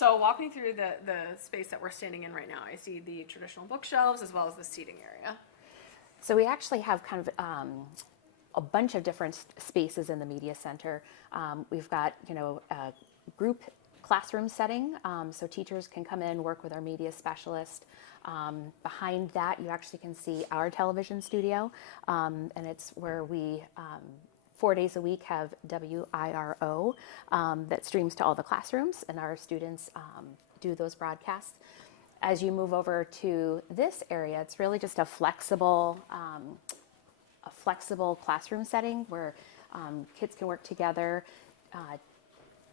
So walk me through the space that we're standing in right now. I see the traditional bookshelves as well as the seating area. So we actually have kind of a bunch of different spaces in the media center. We've got, a group classroom setting, so teachers can come in, work with our media specialist. Behind that, you actually can see our television studio, and it's where we 4 days a week have WIRO that streams to all the classrooms, and our students do those broadcasts. As you move over to this area, it's really just a flexible classroom setting where kids can work together.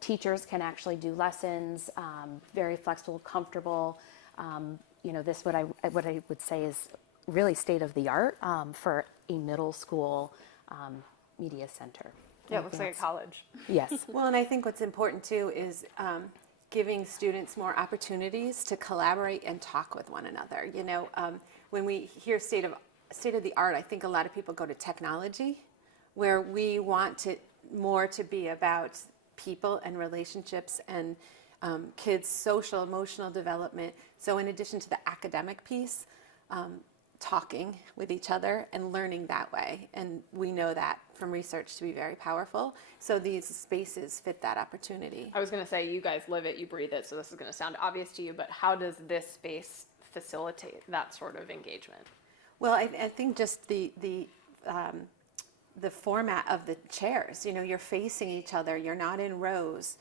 Teachers can actually do lessons, very flexible, comfortable. This what I would say is really state of the art for a middle school media center. Yeah, it looks like a college. Yes. Well, and I think what's important too is giving students more opportunities to collaborate and talk with one another. When we hear state of the art, I think a lot of people go to technology, where we want more to be about people and relationships and kids' social, emotional development. So in addition to the academic piece, talking with each other and learning that way. And we know that from research to be very powerful. So these spaces fit that opportunity. I was going to say, you guys live it, you breathe it, so this is going to sound obvious to you, but how does this space facilitate that sort of engagement? Well, I think just the format of the chairs, you're facing each other, you're not in rows,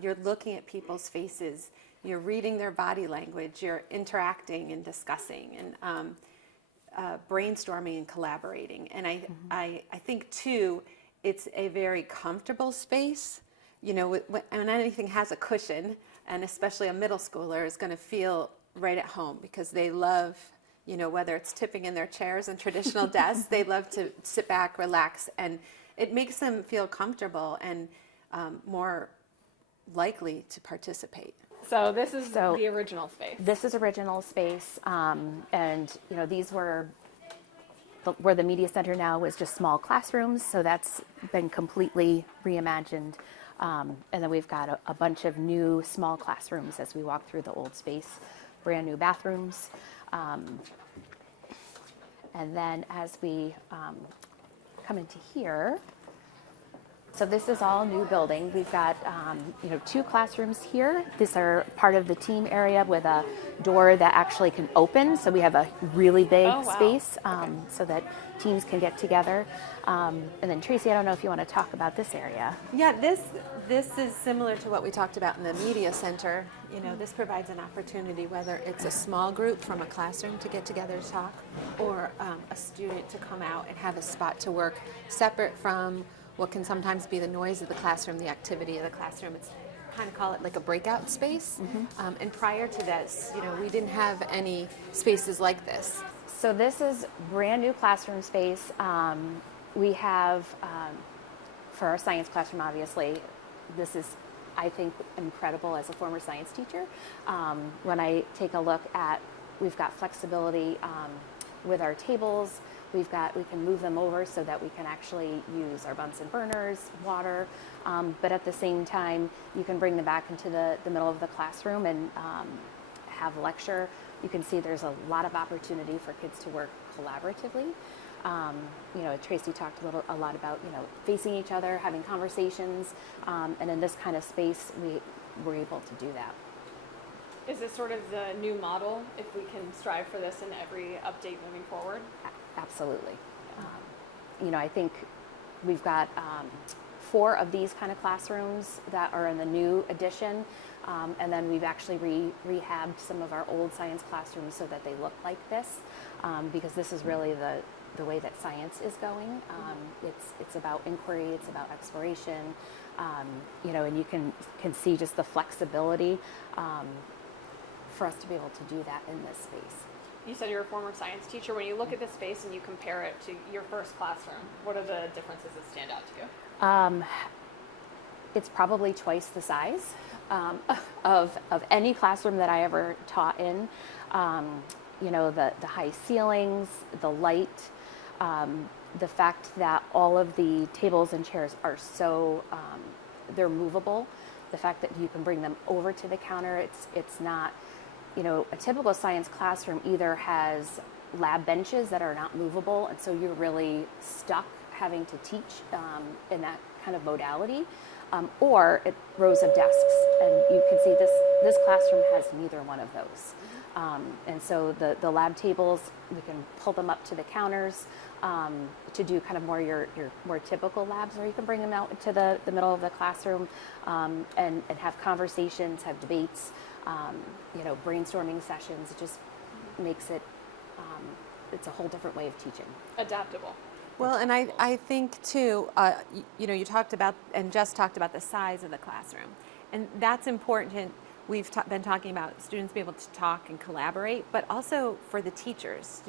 you're looking at people's faces, you're reading their body language, you're interacting and discussing and brainstorming and collaborating. And I think too, it's a very comfortable space. When anything has a cushion, and especially a middle schooler is going to feel right at home because they love, whether it's tipping in their chairs and traditional desks, they love to sit back, relax, and it makes them feel comfortable and more likely to participate. So this is the original space. This is original space, and these were where the media center now was just small classrooms, so that's been completely reimagined. And then we've got a bunch of new small classrooms as we walk through the old space, brand new bathrooms. And then as we come into here, so this is all new building. We've got 2 classrooms here. These are part of the team area with a door that actually can open. So we have a really big space so that teams can get together. And then Tracy, I don't know if you want to talk about this area. Yeah, this is similar to what we talked about in the media center. This provides an opportunity, whether it's a small group from a classroom to get together to talk, or a student to come out and have a spot to work separate from what can sometimes be the noise of the classroom, the activity of the classroom. It's kind of call it like a breakout space. And prior to this, we didn't have any spaces like this. So this is brand new classroom space. We have, for our science classroom, obviously, this is, I think, incredible as a former science teacher. When I take a look at, we've got flexibility with our tables. We can move them over so that we can actually use our Bunsen burners, water, but at the same time, you can bring them back into the middle of the classroom and have lecture. You can see there's a lot of opportunity for kids to work collaboratively. Tracy talked a lot about, facing each other, having conversations, and in this kind of space, we were able to do that. Is this sort of the new model, if we can strive for this in every update moving forward? Absolutely. I think we've got 4 of these kind of classrooms that are in the new edition, and then we've actually rehabbed some of our old science classrooms so that they look like this, because this is really the way that science is going. It's about inquiry, it's about exploration, and you can see just the flexibility for us to be able to do that in this space. You said you're a former science teacher. When you look at this space and you compare it to your first classroom, what are the differences that stand out to you? It's probably twice the size of any classroom that I ever taught in. The high ceilings, the light, the fact that all of the tables and chairs are so, they're movable. the fact that you can bring them over to the counter. It's not, a typical science classroom either has lab benches that are not movable, and so you're really stuck having to teach in that kind of modality, or rows of desks. And you can see this classroom has neither one of those. And so the lab tables, we can pull them up to the counters to do kind of more your more typical labs, or you can bring them out into the middle of the classroom and have conversations, have debates, brainstorming sessions. It just makes it, it's a whole different way of teaching. Adaptable. Well, and I think too, you talked about, and Jess talked about the size of the classroom, and that's important. We've been talking about students being able to talk and collaborate, but also for the teachers.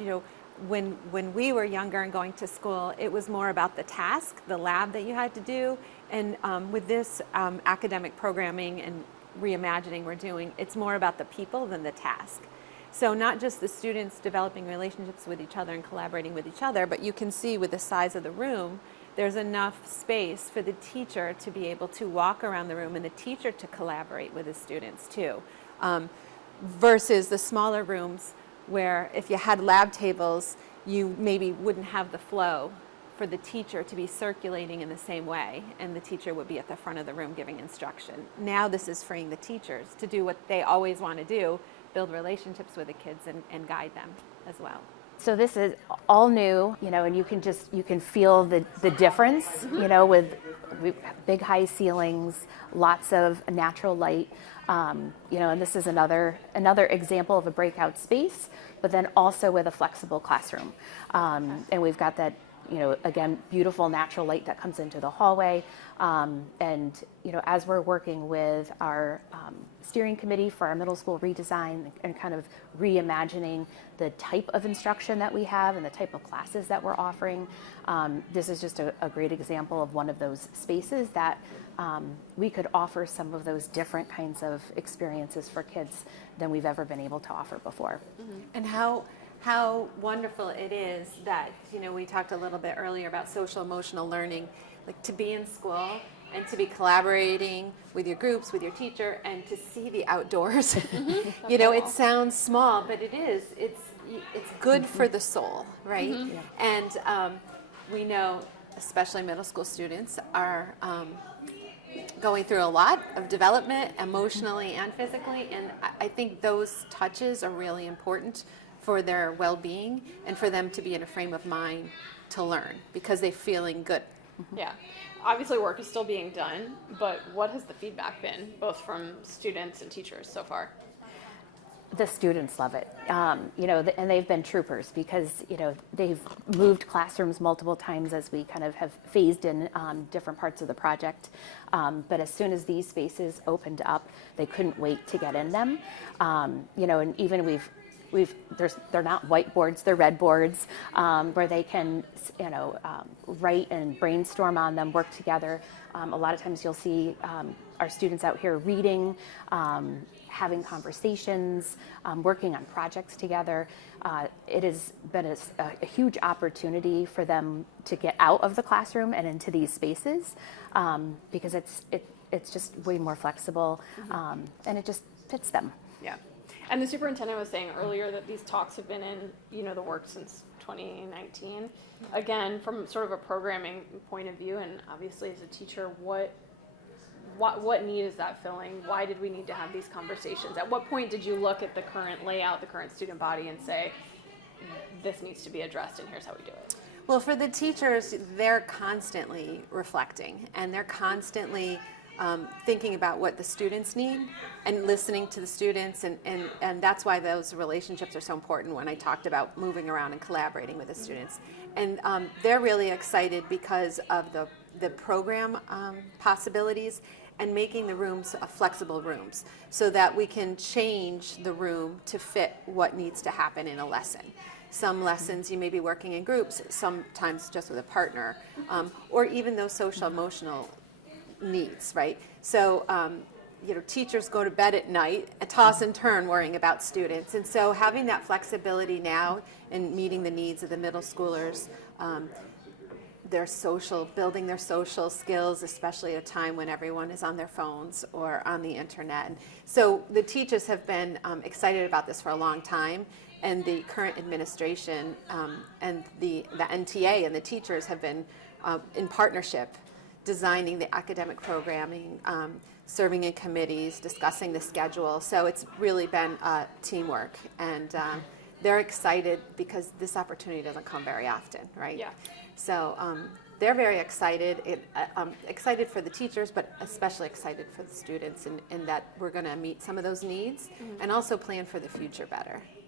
When we were younger and going to school, it was more about the task, the lab that you had to do, and with this academic programming and reimagining we're doing, it's more about the people than the task. So not just the students developing relationships with each other and collaborating with each other, but you can see with the size of the room, there's enough space for the teacher to be able to walk around the room and the teacher to collaborate with the students too. Versus the smaller rooms where if you had lab tables, you maybe wouldn't have the flow for the teacher to be circulating in the same way, and the teacher would be at the front of the room giving instruction. Now this is freeing the teachers to do what they always want to do, build relationships with the kids and guide them as well. So this is all new, and you can feel the difference, with big high ceilings, lots of natural light, and this is another example of a breakout space, but then also with a flexible classroom. And we've got that, again, beautiful natural light that comes into the hallway. And, as we're working with our steering committee for our middle school redesign and kind of reimagining the type of instruction that we have and the type of classes that we're offering, this is just a great example of one of those spaces that we could offer some of those different kinds of experiences for kids than we've ever been able to offer before. Mm-hmm. And how wonderful it is that, we talked a little bit earlier about social emotional learning, like to be in school and to be collaborating with your groups, with your teacher, and to see the outdoors. Mm-hmm. It sounds small, but it is. It's good for the soul, right? Mm-hmm. And we know, especially middle school students, are going through a lot of development emotionally and physically, and I think those touches are really important for their well-being and for them to be in a frame of mind to learn because they're feeling good. Yeah. Obviously work is still being done, but what has the feedback been, both from students and teachers so far? The students love it, and they've been troopers because, they've moved classrooms multiple times as we kind of have phased in different parts of the project. But as soon as these spaces opened up, they couldn't wait to get in them. And even they're not whiteboards, they're red boards where they can, write and brainstorm on them, work together. A lot of times you'll see our students out here reading, having conversations, working on projects together. It has been a huge opportunity for them to get out of the classroom and into these spaces because it's just way more flexible and it just fits them. Yeah. And the superintendent was saying earlier that these talks have been in, the works since 2019. Again, from sort of a programming point of view, and obviously as a teacher, what need is that filling? Why did we need to have these conversations? At what point did you look at the current layout, the current student body, and say, this needs to be addressed, and here's how we do it? Well, for the teachers, they're constantly reflecting, and they're constantly thinking about what the students need and listening to the students, and that's why those relationships are so important when I talked about moving around and collaborating with the students. And they're really excited because of the program possibilities and making the rooms flexible rooms so that we can change the room to fit what needs to happen in a lesson. Some lessons you may be working in groups, sometimes just with a partner, or even those social emotional needs, right? So, teachers go to bed at night and toss and turn worrying about students. And so having that flexibility now and meeting the needs of the middle schoolers, building their social skills, especially at a time when everyone is on their phones or on the internet. And so the teachers have been excited about this for a long time, and the current administration and the NTA and the teachers have been in partnership designing the academic programming, serving in committees, discussing the schedule. So it's really been teamwork, and they're excited because this opportunity doesn't come very often, right? Yeah. So they're very excited. Excited for the teachers, but especially excited for the students, in that we're going to meet some of those needs and also plan for the future better.